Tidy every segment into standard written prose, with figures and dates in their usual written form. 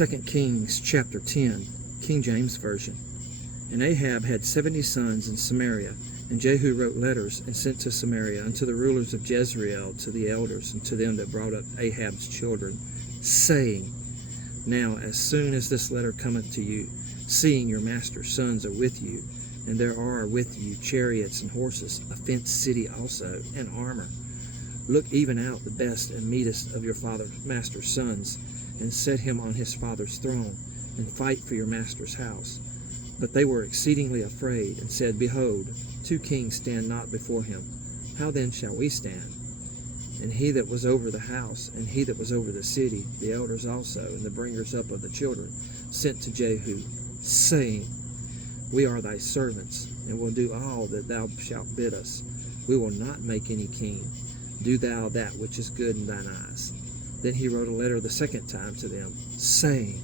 2 Kings chapter 10, King James Version. And Ahab had 70 sons in Samaria, and Jehu wrote letters and sent to Samaria unto the rulers of Jezreel, to the elders, and to them that brought up Ahab's children, saying, Now as soon as this letter cometh to you, seeing your master's sons are with you, and there are with you chariots and horses, a fenced city also, and armor, look even out the best and meetest of your master's sons, and set him on his father's throne, and fight for your master's house. But they were exceedingly afraid, and said, Behold, 2 kings stand not before him. How then shall we stand? And he that was over the house, and he that was over the city, the elders also, and the bringers up of the children, sent to Jehu, saying, We are thy servants, and will do all that thou shalt bid us. We will not make any king. Do thou that which is good in thine eyes. Then he wrote a letter the second time to them, saying,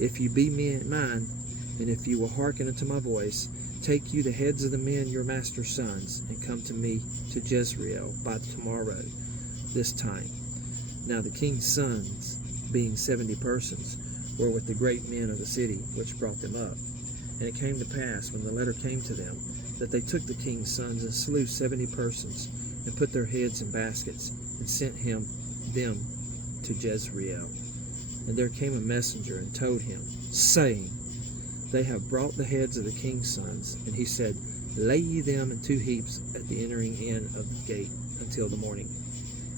If you be mine, and if you will hearken unto my voice, take you the heads of the men your master's sons, and come to me to Jezreel by tomorrow this time. Now the king's sons, being 70 persons, were with the great men of the city, which brought them up. And it came to pass, when the letter came to them, that they took the king's sons, and slew 70 persons, and put their heads in baskets, and sent them to Jezreel. And there came a messenger, and told him, saying, They have brought the heads of the king's sons. And he said, Lay ye them in 2 heaps at the entering in of the gate until the morning.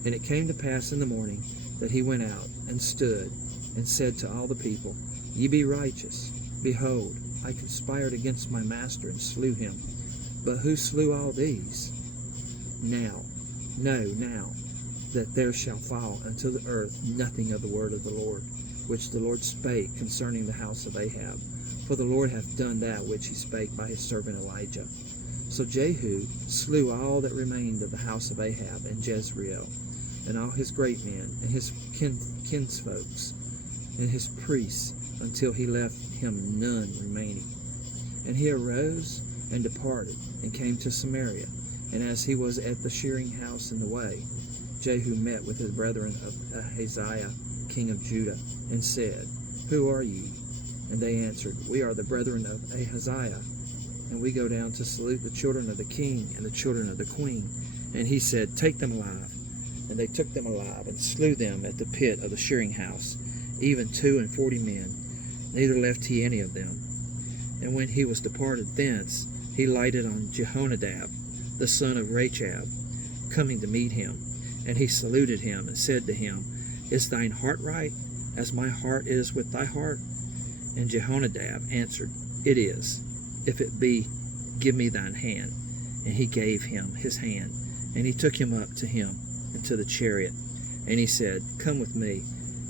And it came to pass in the morning that he went out, and stood, and said to all the people, Ye be righteous. Behold, I conspired against my master, and slew him. But who slew all these? Now, that there shall fall unto the earth nothing of the word of the Lord, which the Lord spake concerning the house of Ahab. For the Lord hath done that which he spake by his servant Elijah. So Jehu slew all that remained of the house of Ahab in Jezreel, and all his great men, and his kinsfolks, and his priests, until he left him none remaining. And he arose and departed, and came to Samaria. And as he was at the shearing house in the way, Jehu met with his brethren of Ahaziah, king of Judah, and said, Who are ye? And they answered, We are the brethren of Ahaziah, and we go down to salute the children of the king and the children of the queen. And he said, Take them alive. And they took them alive, and slew them at the pit of the shearing house, even 42 men, neither left he any of them. And when he was departed thence, he lighted on Jehonadab, the son of Rechab, coming to meet him. And he saluted him, and said to him, Is thine heart right, as my heart is with thy heart? And Jehonadab answered, It is. If it be, give me thine hand. And he gave him his hand, and he took him up to him into the chariot. And he said, Come with me,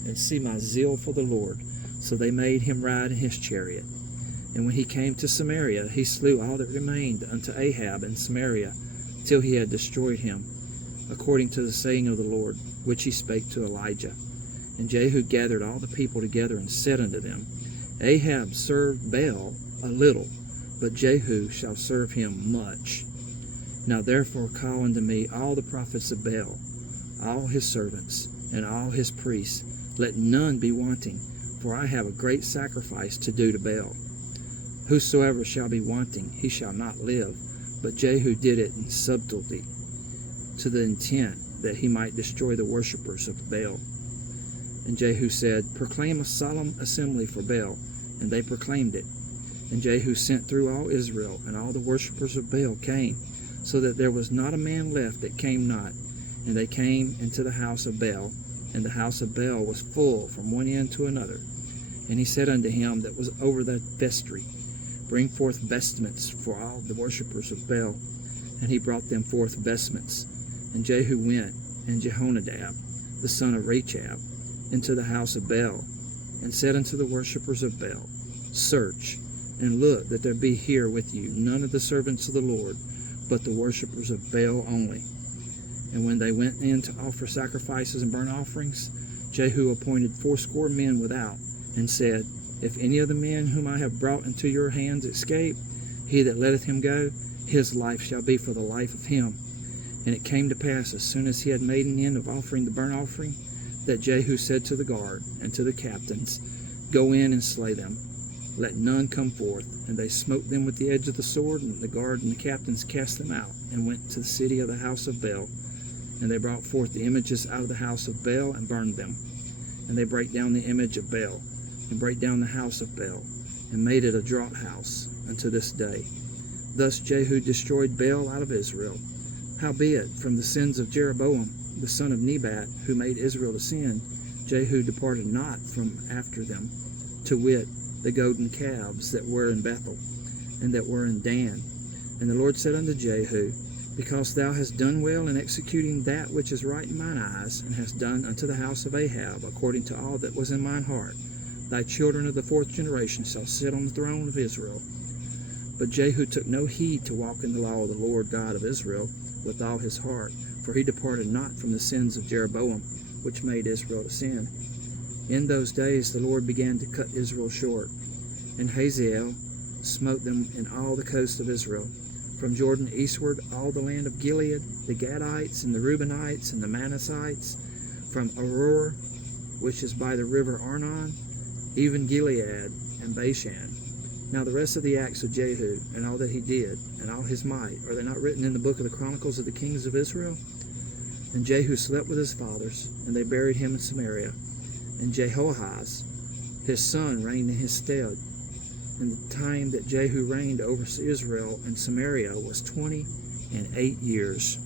and see my zeal for the Lord. So they made him ride in his chariot. And when he came to Samaria, he slew all that remained unto Ahab in Samaria, till he had destroyed him, according to the saying of the Lord, which he spake to Elijah. And Jehu gathered all the people together, and said unto them, Ahab served Baal a little, but Jehu shall serve him much. Now therefore call unto me all the prophets of Baal, all his servants, and all his priests. Let none be wanting, for I have a great sacrifice to do to Baal. Whosoever shall be wanting, he shall not live. But Jehu did it in subtlety, to the intent that he might destroy the worshippers of Baal. And Jehu said, Proclaim a solemn assembly for Baal. And they proclaimed it. And Jehu sent through all Israel, and all the worshippers of Baal came, so that there was not a man left that came not. And they came into the house of Baal, and the house of Baal was full from one end to another. And he said unto him that was over the vestry, Bring forth vestments for all the worshippers of Baal. And he brought them forth vestments. And Jehu went, and Jehonadab, the son of Rechab, into the house of Baal, and said unto the worshippers of Baal, Search, and look that there be here with you none of the servants of the Lord, but the worshippers of Baal only. And when they went in to offer sacrifices and burnt offerings, Jehu appointed 80 men without, and said, If any of the men whom I have brought into your hands escape, he that letteth him go, his life shall be for the life of him. And it came to pass, as soon as he had made an end of offering the burnt offering, that Jehu said to the guard and to the captains, Go in and slay them. Let none come forth. And they smote them with the edge of the sword, and the guard and the captains cast them out, and went to the city of the house of Baal. And they brought forth the images out of the house of Baal, and burned them. And they brake down the image of Baal, and brake down the house of Baal, and made it a draught house unto this day. Thus Jehu destroyed Baal out of Israel. Howbeit, from the sins of Jeroboam, the son of Nebat, who made Israel to sin, Jehu departed not from after them, to wit, the golden calves that were in Bethel, and that were in Dan. And the Lord said unto Jehu, Because thou hast done well in executing that which is right in mine eyes, and hast done unto the house of Ahab according to all that was in mine heart, thy children of the fourth generation shall sit on the throne of Israel. But Jehu took no heed to walk in the law of the Lord God of Israel with all his heart, for he departed not from the sins of Jeroboam, which made Israel to sin. In those days the Lord began to cut Israel short, and Hazael smote them in all the coast of Israel, from Jordan eastward all the land of Gilead, the Gadites and the Reubenites and the Manassites, from Aroer, which is by the river Arnon, even Gilead and Bashan. Now the rest of the acts of Jehu, and all that he did, and all his might, are they not written in the book of the Chronicles of the kings of Israel? And Jehu slept with his fathers, and they buried him in Samaria. And Jehoahaz, his son, reigned in his stead. And the time that Jehu reigned over Israel and Samaria was 28 years.